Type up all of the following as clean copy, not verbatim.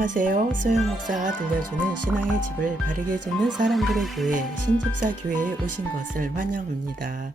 안녕하세요. 소영 목사가 들려주는 신앙의 집을 바르게 짓는 사람들의 교회 신집사 교회에 오신 것을 환영합니다.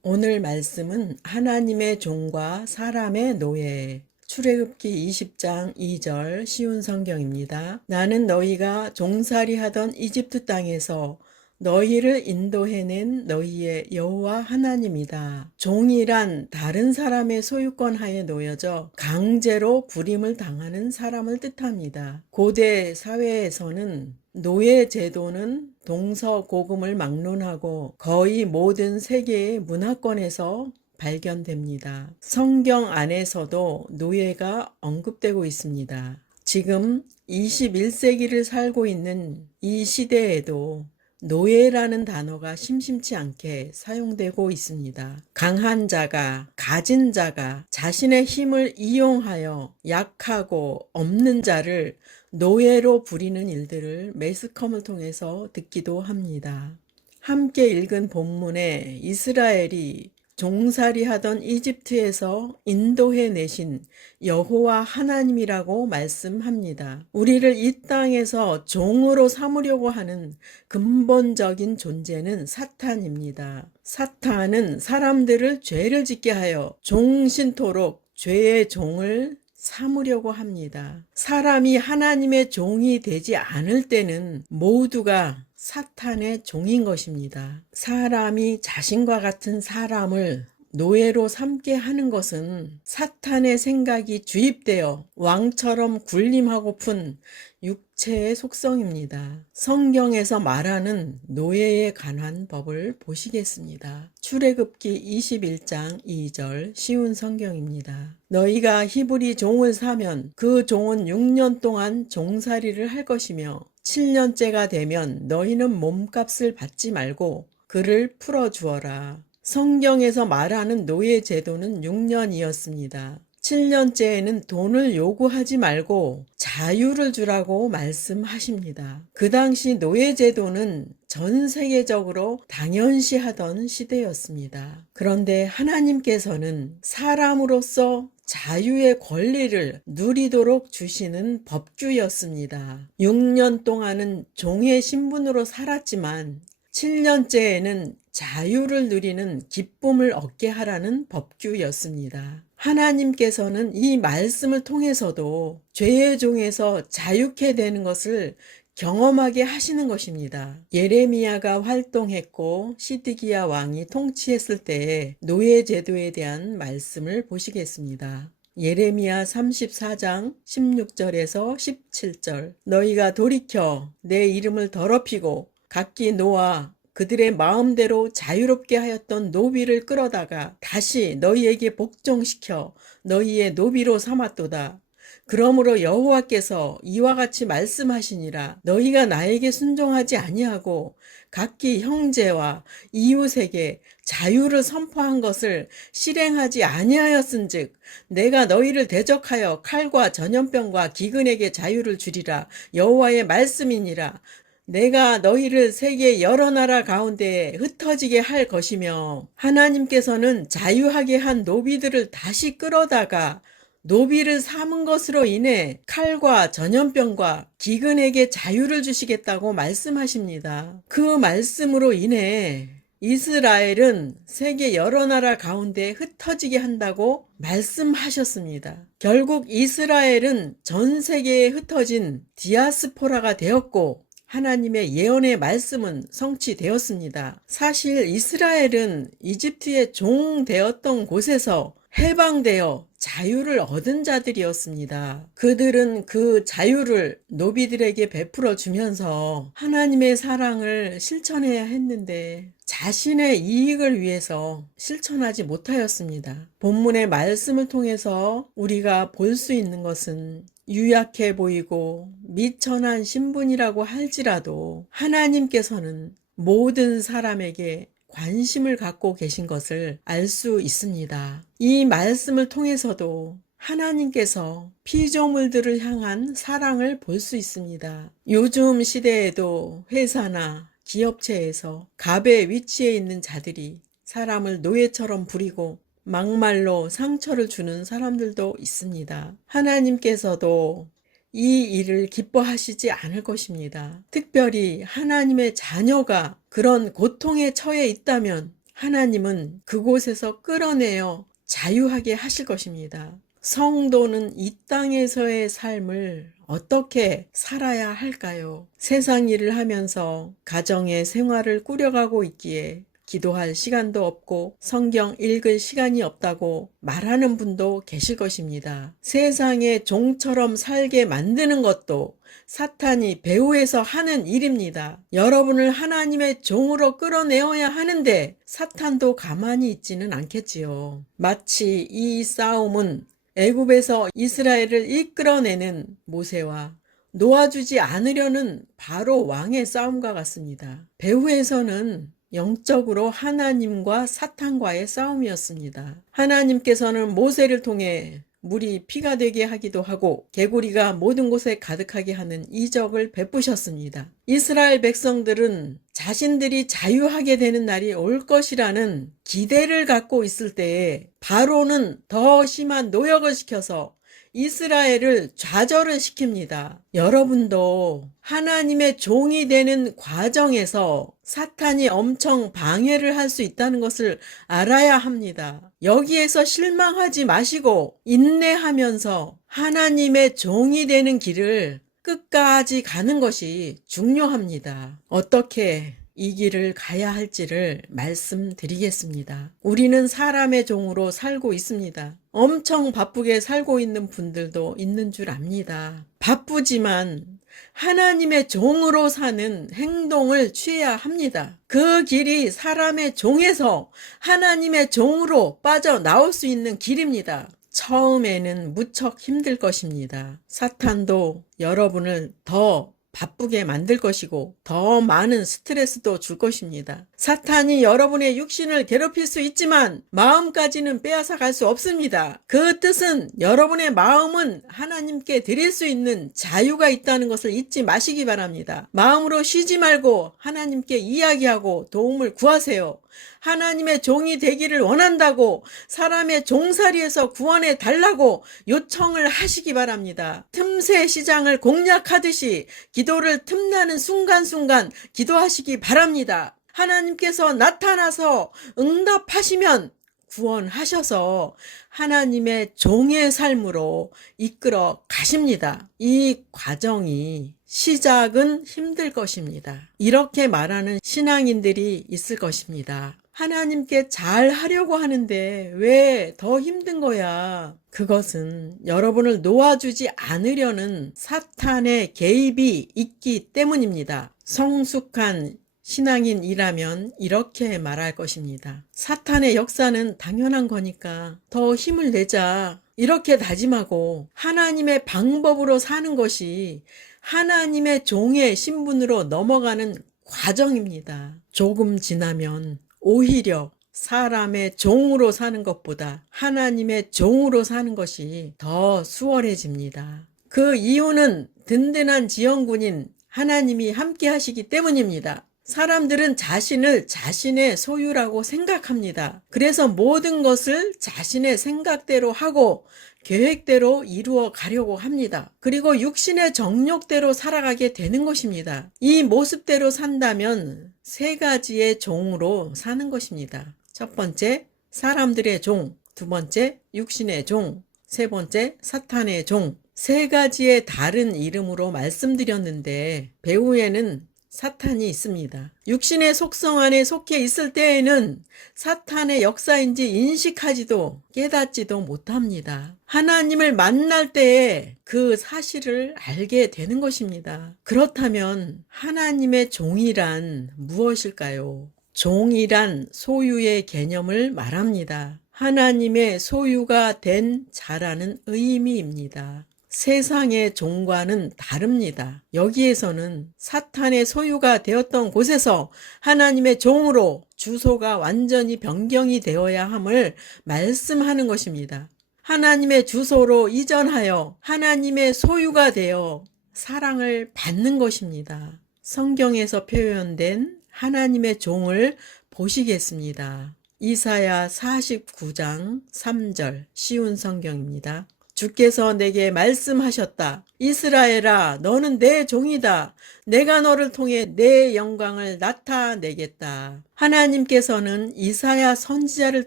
오늘 말씀은 하나님의 종과 사람의 노예, 출애굽기 20장 2절 쉬운 성경입니다. 나는 너희가 종살이 하던 이집트 땅에서 너희를 인도해낸 너희의 여호와 하나님이다. 종이란 다른 사람의 소유권 하에 놓여져 강제로 부림을 당하는 사람을 뜻합니다. 고대 사회에서는 노예 제도는 동서고금을 막론하고 거의 모든 세계의 문화권에서 발견됩니다. 성경 안에서도 노예가 언급되고 있습니다. 지금 21세기를 살고 있는 이 시대에도 노예라는 단어가 심심치 않게 사용되고 있습니다. 강한 자가, 가진 자가 자신의 힘을 이용하여 약하고 없는 자를 노예로 부리는 일들을 매스컴을 통해서 듣기도 합니다. 함께 읽은 본문에 이스라엘이 종살이 하던 이집트에서 인도해 내신 여호와 하나님이라고 말씀합니다. 우리를 이 땅에서 종으로 삼으려고 하는 근본적인 존재는 사탄입니다. 사탄은 사람들을 죄를 짓게 하여 종신토록 죄의 종을 삼으려고 합니다. 사람이 하나님의 종이 되지 않을 때는 모두가 사탄의 종인 것입니다. 사람이 자신과 같은 사람을 노예로 삼게 하는 것은 사탄의 생각이 주입되어 왕처럼 군림하고픈 육체의 속성입니다. 성경에서 말하는 노예에 관한 법을 보시겠습니다. 출애굽기 21장 2절 쉬운 성경입니다. 너희가 히브리 종을 사면 그 종은 6년 동안 종살이를 할 것이며 7년째가 되면 너희는 몸값을 받지 말고 그를 풀어주어라. 성경에서 말하는 노예 제도는 6년이었습니다. 7년째에는 돈을 요구하지 말고 자유를 주라고 말씀하십니다. 그 당시 노예 제도는 전 세계적으로 당연시하던 시대였습니다. 그런데 하나님께서는 사람으로서 자유의 권리를 누리도록 주시는 법규였습니다. 6년 동안은 종의 신분으로 살았지만 7년째에는 자유를 누리는 기쁨을 얻게 하라는 법규였습니다. 하나님께서는 이 말씀을 통해서도 죄의 종에서 자유케 되는 것을 경험하게 하시는 것입니다. 예레미야가 활동했고 시드기야 왕이 통치했을 때의 노예 제도에 대한 말씀을 보시겠습니다. 예레미야 34장 16절에서 17절 너희가 돌이켜 내 이름을 더럽히고 각기 놓아 그들의 마음대로 자유롭게 하였던 노비를 끌어다가 다시 너희에게 복종시켜 너희의 노비로 삼았도다. 그러므로 여호와께서 이와 같이 말씀하시니라. 너희가 나에게 순종하지 아니하고 각기 형제와 이웃에게 자유를 선포한 것을 실행하지 아니하였은즉 내가 너희를 대적하여 칼과 전염병과 기근에게 자유를 주리라. 여호와의 말씀이니라. 내가 너희를 세계 여러 나라 가운데 흩어지게 할 것이며 하나님께서는 자유하게 한 노비들을 다시 끌어다가 노비를 삼은 것으로 인해 칼과 전염병과 기근에게 자유를 주시겠다고 말씀하십니다. 그 말씀으로 인해 이스라엘은 세계 여러 나라 가운데 흩어지게 한다고 말씀하셨습니다. 결국 이스라엘은 전 세계에 흩어진 디아스포라가 되었고 하나님의 예언의 말씀은 성취되었습니다. 사실 이스라엘은 이집트의 종 되었던 곳에서 해방되어 자유를 얻은 자들이었습니다. 그들은 그 자유를 노비들에게 베풀어 주면서 하나님의 사랑을 실천해야 했는데 자신의 이익을 위해서 실천하지 못하였습니다. 본문의 말씀을 통해서 우리가 볼 수 있는 것은 유약해 보이고 미천한 신분이라고 할지라도 하나님께서는 모든 사람에게 관심을 갖고 계신 것을 알 수 있습니다. 이 말씀을 통해서도 하나님께서 피조물들을 향한 사랑을 볼 수 있습니다. 요즘 시대에도 회사나 기업체에서 갑의 위치에 있는 자들이 사람을 노예처럼 부리고 막말로 상처를 주는 사람들도 있습니다. 하나님께서도 이 일을 기뻐하시지 않을 것입니다. 특별히 하나님의 자녀가 그런 고통에 처해 있다면 하나님은 그곳에서 끌어내어 자유하게 하실 것입니다. 성도는 이 땅에서의 삶을 어떻게 살아야 할까요? 세상 일을 하면서 가정의 생활을 꾸려가고 있기에 기도할 시간도 없고 성경 읽을 시간이 없다고 말하는 분도 계실 것입니다. 세상의 종처럼 살게 만드는 것도 사탄이 배후에서 하는 일입니다. 여러분을 하나님의 종으로 끌어내어야 하는데 사탄도 가만히 있지는 않겠지요. 마치 이 싸움은 애굽에서 이스라엘을 이끌어내는 모세와 놓아주지 않으려는 바로 왕의 싸움과 같습니다. 배후에서는 영적으로 하나님과 사탄과의 싸움이었습니다. 하나님께서는 모세를 통해 물이 피가 되게 하기도 하고 개구리가 모든 곳에 가득하게 하는 이적을 베푸셨습니다. 이스라엘 백성들은 자신들이 자유하게 되는 날이 올 것이라는 기대를 갖고 있을 때에 바로는 더 심한 노역을 시켜서 이스라엘을 좌절을 시킵니다. 여러분도 하나님의 종이 되는 과정에서 사탄이 엄청 방해를 할 수 있다는 것을 알아야 합니다. 여기에서 실망하지 마시고 인내하면서 하나님의 종이 되는 길을 끝까지 가는 것이 중요합니다. 어떻게 이 길을 가야 할지를 말씀드리겠습니다. 우리는 사람의 종으로 살고 있습니다. 엄청 바쁘게 살고 있는 분들도 있는 줄 압니다. 바쁘지만 하나님의 종으로 사는 행동을 취해야 합니다. 그 길이 사람의 종에서 하나님의 종으로 빠져나올 수 있는 길입니다. 처음에는 무척 힘들 것입니다. 사탄도 여러분을 더 바쁘게 만들 것이고 더 많은 스트레스도 줄 것입니다. 사탄이 여러분의 육신을 괴롭힐 수 있지만 마음까지는 빼앗아 갈 수 없습니다. 그 뜻은 여러분의 마음은 하나님께 드릴 수 있는 자유가 있다는 것을 잊지 마시기 바랍니다. 마음으로 쉬지 말고 하나님께 이야기하고 도움을 구하세요. 하나님의 종이 되기를 원한다고 사람의 종살이에서 구원해 달라고 요청을 하시기 바랍니다. 틈새 시장을 공략하듯이 기도를 틈나는 순간순간 기도하시기 바랍니다. 하나님께서 나타나서 응답하시면 구원하셔서 하나님의 종의 삶으로 이끌어 가십니다. 이 과정이 시작은 힘들 것입니다. 이렇게 말하는 신앙인들이 있을 것입니다. 하나님께 잘 하려고 하는데 왜 더 힘든 거야? 그것은 여러분을 놓아주지 않으려는 사탄의 개입이 있기 때문입니다. 성숙한 신앙인이라면 이렇게 말할 것입니다. 사탄의 역사는 당연한 거니까 더 힘을 내자. 이렇게 다짐하고 하나님의 방법으로 사는 것이 하나님의 종의 신분으로 넘어가는 과정입니다. 조금 지나면 오히려 사람의 종으로 사는 것보다 하나님의 종으로 사는 것이 더 수월해집니다. 그 이유는 든든한 지원군인 하나님이 함께 하시기 때문입니다. 사람들은 자신을 자신의 소유라고 생각합니다. 그래서 모든 것을 자신의 생각대로 하고 계획대로 이루어 가려고 합니다. 그리고 육신의 정욕대로 살아가게 되는 것입니다. 이 모습대로 산다면 세 가지의 종으로 사는 것입니다. 첫 번째, 사람들의 종. 두 번째, 육신의 종. 세 번째, 사탄의 종. 세 가지의 다른 이름으로 말씀드렸는데 배후에는 사탄이 있습니다. 육신의 속성 안에 속해 있을 때에는 사탄의 역사인지 인식하지도 깨닫지도 못합니다. 하나님을 만날 때에 그 사실을 알게 되는 것입니다. 그렇다면 하나님의 종이란 무엇일까요? 종이란 소유의 개념을 말합니다. 하나님의 소유가 된 자라는 의미입니다. 세상의 종과는 다릅니다. 여기에서는 사탄의 소유가 되었던 곳에서 하나님의 종으로 주소가 완전히 변경이 되어야 함을 말씀하는 것입니다. 하나님의 주소로 이전하여 하나님의 소유가 되어 사랑을 받는 것입니다. 성경에서 표현된 하나님의 종을 보시겠습니다. 이사야 49장 3절 쉬운 성경입니다. 주께서 내게 말씀하셨다. 이스라엘아, 너는 내 종이다. 내가 너를 통해 내 영광을 나타내겠다. 하나님께서는 이사야 선지자를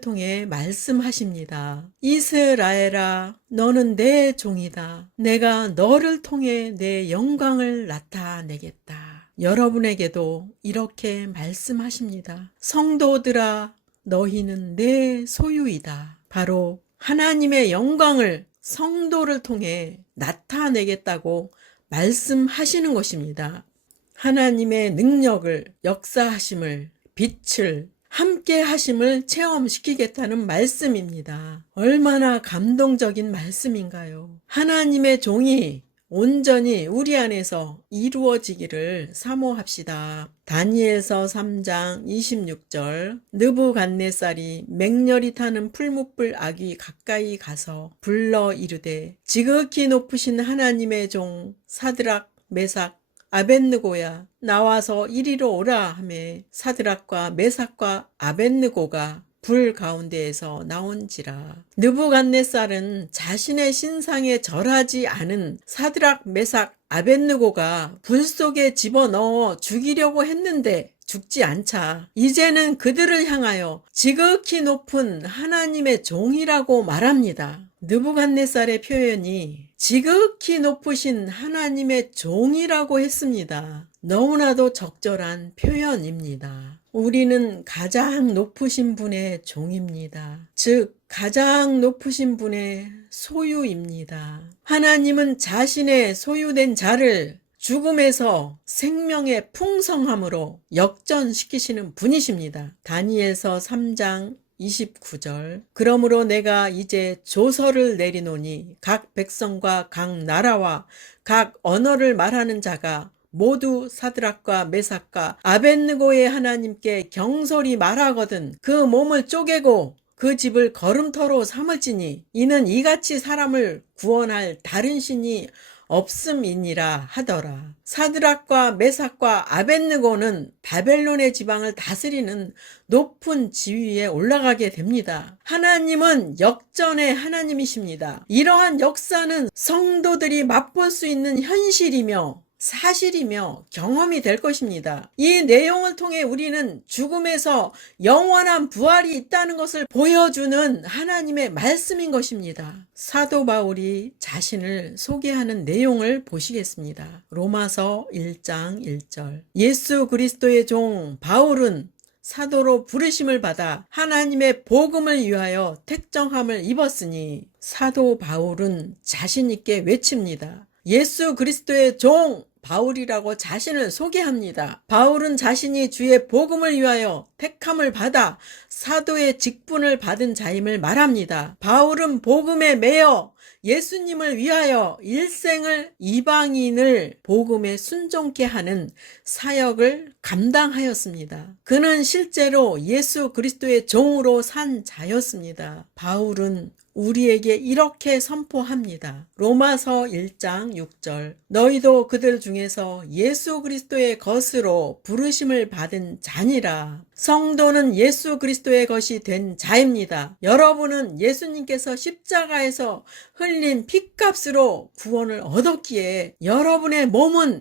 통해 말씀하십니다. 이스라엘아, 너는 내 종이다. 내가 너를 통해 내 영광을 나타내겠다. 여러분에게도 이렇게 말씀하십니다. 성도들아, 너희는 내 소유이다. 바로 하나님의 영광을 성도를 통해 나타내겠다고 말씀하시는 것입니다. 하나님의 능력을, 역사하심을, 빛을, 함께 하심을 체험시키겠다는 말씀입니다. 얼마나 감동적인 말씀인가요? 하나님의 종이 온전히 우리 안에서 이루어지기를 사모합시다. 다니엘서 3장 26절 느부갓네살이 맹렬히 타는 풀무불 아귀 가까이 가서 불러 이르되 지극히 높으신 하나님의 종 사드락 메삭 아벳느고야 나와서 이리로 오라 하매 사드락과 메삭과 아벳느고가 불 가운데에서 나온지라. 느부갓네살은 자신의 신상에 절하지 않은 사드락 메삭 아벳느고가 불 속에 집어넣어 죽이려고 했는데 죽지 않자 이제는 그들을 향하여 지극히 높은 하나님의 종이라고 말합니다. 느부갓네살의 표현이 지극히 높으신 하나님의 종이라고 했습니다. 너무나도 적절한 표현입니다. 우리는 가장 높으신 분의 종입니다. 즉 가장 높으신 분의 소유입니다. 하나님은 자신의 소유된 자를 죽음에서 생명의 풍성함으로 역전시키시는 분이십니다. 다니엘서 3장 29절 그러므로 내가 이제 조서를 내리노니 각 백성과 각 나라와 각 언어를 말하는 자가 모두 사드락과 메삭과 아벳느고의 하나님께 경솔히 말하거든 그 몸을 쪼개고 그 집을 걸음터로 삼을지니 이는 이같이 사람을 구원할 다른 신이 없음이니라 하더라. 사드락과 메삭과 아벳느고는 바벨론의 지방을 다스리는 높은 지위에 올라가게 됩니다. 하나님은 역전의 하나님이십니다. 이러한 역사는 성도들이 맛볼 수 있는 현실이며 사실이며 경험이 될 것입니다. 이 내용을 통해 우리는 죽음에서 영원한 부활이 있다는 것을 보여주는 하나님의 말씀인 것입니다. 사도 바울이 자신을 소개하는 내용을 보시겠습니다. 로마서 1장 1절 예수 그리스도의 종 바울은 사도로 부르심을 받아 하나님의 복음을 위하여 택정함을 입었으니 사도 바울은 자신 있게 외칩니다. 예수 그리스도의 종 바울이라고 자신을 소개합니다. 바울은 자신이 주의 복음을 위하여 택함을 받아 사도의 직분을 받은 자임을 말합니다. 바울은 복음에 매여 예수님을 위하여 일생을 이방인을 복음에 순종케 하는 사역을 감당하였습니다. 그는 실제로 예수 그리스도의 종으로 산 자였습니다. 바울은 우리에게 이렇게 선포합니다. 로마서 1장 6절 너희도 그들 중에서 예수 그리스도의 것으로 부르심을 받은 자니라. 성도는 예수 그리스도의 것이 된 자입니다. 여러분은 예수님께서 십자가에서 흘린 피값으로 구원을 얻었기에 여러분의 몸은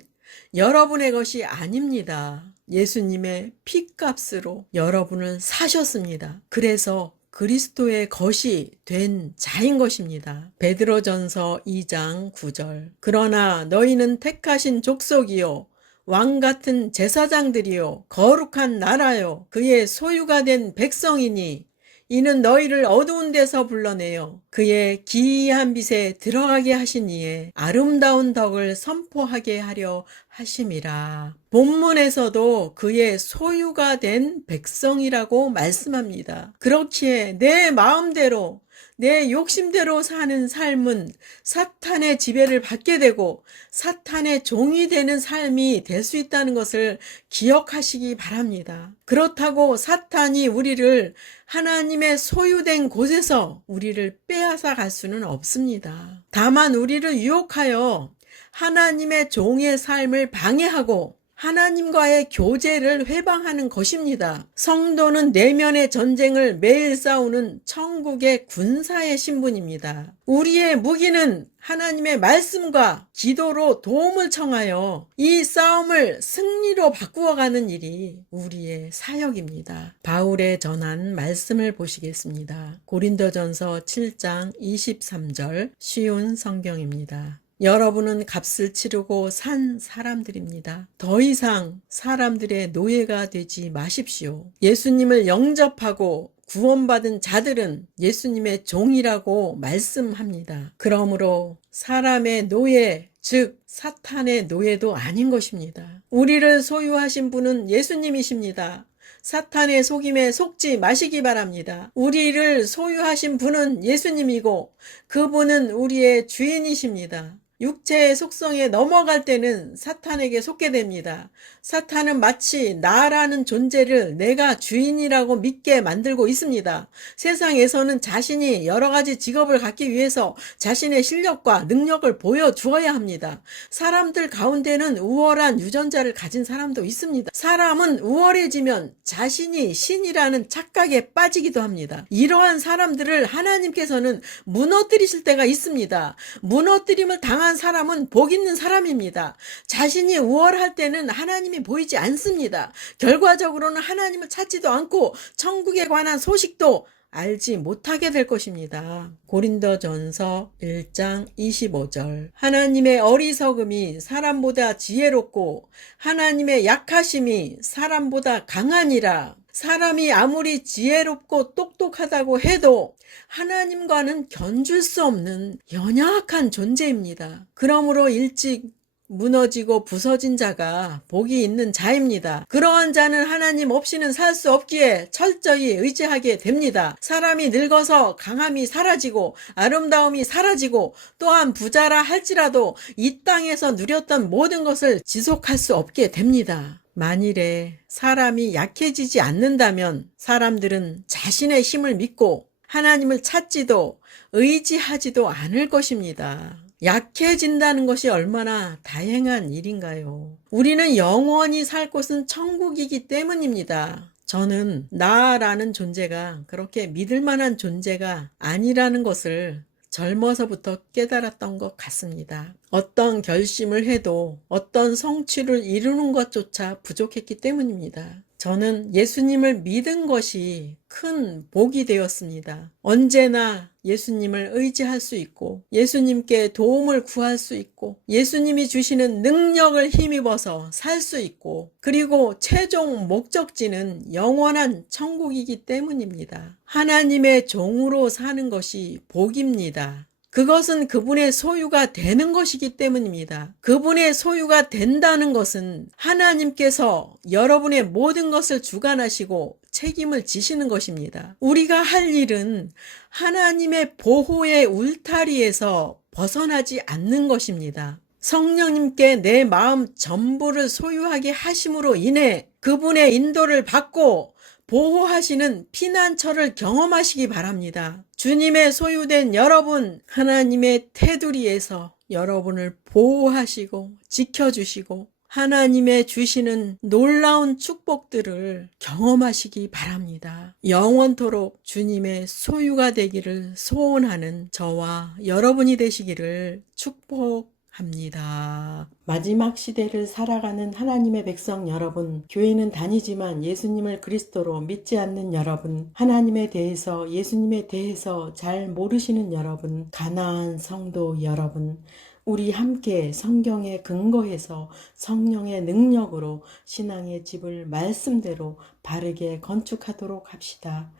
여러분의 것이 아닙니다. 예수님의 피값으로 여러분을 사셨습니다. 그래서 그리스도의 것이 된 자인 것입니다. 베드로전서 2장 9절 그러나 너희는 택하신 족속이요 왕같은 제사장들이요 거룩한 나라요 그의 소유가 된 백성이니 이는 너희를 어두운 데서 불러내어 그의 기이한 빛에 들어가게 하신 이에 아름다운 덕을 선포하게 하려 하심이라. 본문에서도 그의 소유가 된 백성이라고 말씀합니다. 그렇기에 내 마음대로 내 욕심대로 사는 삶은 사탄의 지배를 받게 되고 사탄의 종이 되는 삶이 될 수 있다는 것을 기억하시기 바랍니다. 그렇다고 사탄이 우리를 하나님의 소유된 곳에서 우리를 빼앗아 갈 수는 없습니다. 다만 우리를 유혹하여 하나님의 종의 삶을 방해하고 하나님과의 교제를 회방하는 것입니다. 성도는 내면의 전쟁을 매일 싸우는 천국의 군사의 신분입니다. 우리의 무기는 하나님의 말씀과 기도로 도움을 청하여 이 싸움을 승리로 바꾸어가는 일이 우리의 사역입니다. 바울의 전한 말씀을 보시겠습니다. 고린도전서 7장 23절, 쉬운 성경입니다. 여러분은 값을 치르고 산 사람들입니다. 더 이상 사람들의 노예가 되지 마십시오. 예수님을 영접하고 구원받은 자들은 예수님의 종이라고 말씀합니다. 그러므로 사람의 노예, 즉 사탄의 노예도 아닌 것입니다. 우리를 소유하신 분은 예수님이십니다. 사탄의 속임에 속지 마시기 바랍니다. 우리를 소유하신 분은 예수님이고 그분은 우리의 주인이십니다. 육체의 속성에 넘어갈 때는 사탄에게 속게 됩니다. 사탄은 마치 나라는 존재를 내가 주인이라고 믿게 만들고 있습니다. 세상에서는 자신이 여러 가지 직업을 갖기 위해서 자신의 실력과 능력을 보여주어야 합니다. 사람들 가운데는 우월한 유전자를 가진 사람도 있습니다. 사람은 우월해지면 자신이 신이라는 착각에 빠지기도 합니다. 이러한 사람들을 하나님께서는 무너뜨리실 때가 있습니다. 무너뜨림을 당한 사람은 복 있는 사람입니다. 자신이 우월할 때는 하나님이 보이지 않습니다. 결과적으로는 하나님을 찾지도 않고 천국에 관한 소식도 알지 못하게 될 것입니다. 고린도전서 1장 25절. 하나님의 어리석음이 사람보다 지혜롭고 하나님의 약하심이 사람보다 강하니라. 사람이 아무리 지혜롭고 똑똑하다고 해도 하나님과는 견줄 수 없는 연약한 존재입니다. 그러므로 일찍 무너지고 부서진 자가 복이 있는 자입니다. 그러한 자는 하나님 없이는 살 수 없기에 철저히 의지하게 됩니다. 사람이 늙어서 강함이 사라지고 아름다움이 사라지고 또한 부자라 할지라도 이 땅에서 누렸던 모든 것을 지속할 수 없게 됩니다. 만일에 사람이 약해지지 않는다면 사람들은 자신의 힘을 믿고 하나님을 찾지도 의지하지도 않을 것입니다. 약해진다는 것이 얼마나 다행한 일인가요? 우리는 영원히 살 곳은 천국이기 때문입니다. 저는 나라는 존재가 그렇게 믿을 만한 존재가 아니라는 것을 젊어서부터 깨달았던 것 같습니다. 어떤 결심을 해도 어떤 성취를 이루는 것조차 부족했기 때문입니다. 저는 예수님을 믿은 것이 큰 복이 되었습니다. 언제나 예수님을 의지할 수 있고 예수님께 도움을 구할 수 있고 예수님이 주시는 능력을 힘입어서 살 수 있고 그리고 최종 목적지는 영원한 천국이기 때문입니다. 하나님의 종으로 사는 것이 복입니다. 그것은 그분의 소유가 되는 것이기 때문입니다. 그분의 소유가 된다는 것은 하나님께서 여러분의 모든 것을 주관하시고 책임을 지시는 것입니다. 우리가 할 일은 하나님의 보호의 울타리에서 벗어나지 않는 것입니다. 성령님께 내 마음 전부를 소유하게 하심으로 인해 그분의 인도를 받고 보호하시는 피난처를 경험하시기 바랍니다. 주님의 소유된 여러분, 하나님의 테두리에서 여러분을 보호하시고 지켜주시고 하나님의 주시는 놀라운 축복들을 경험하시기 바랍니다. 영원토록 주님의 소유가 되기를 소원하는 저와 여러분이 되시기를 축복합니다. 마지막 시대를 살아가는 하나님의 백성 여러분, 교회는 다니지만 예수님을 그리스도로 믿지 않는 여러분, 하나님에 대해서 예수님에 대해서 잘 모르시는 여러분, 가나안 성도 여러분, 우리 함께 성경에 근거해서 성령의 능력으로 신앙의 집을 말씀대로 바르게 건축하도록 합시다.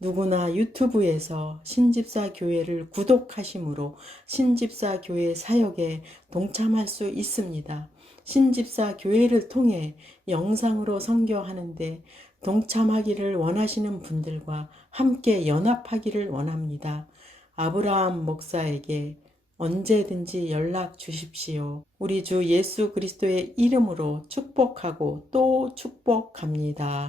누구나 유튜브에서 신집사 교회를 구독하심으로 신집사 교회 사역에 동참할 수 있습니다. 신집사 교회를 통해 영상으로 선교하는데 동참하기를 원하시는 분들과 함께 연합하기를 원합니다. 아브라함 목사에게 언제든지 연락 주십시오. 우리 주 예수 그리스도의 이름으로 축복하고 또 축복합니다.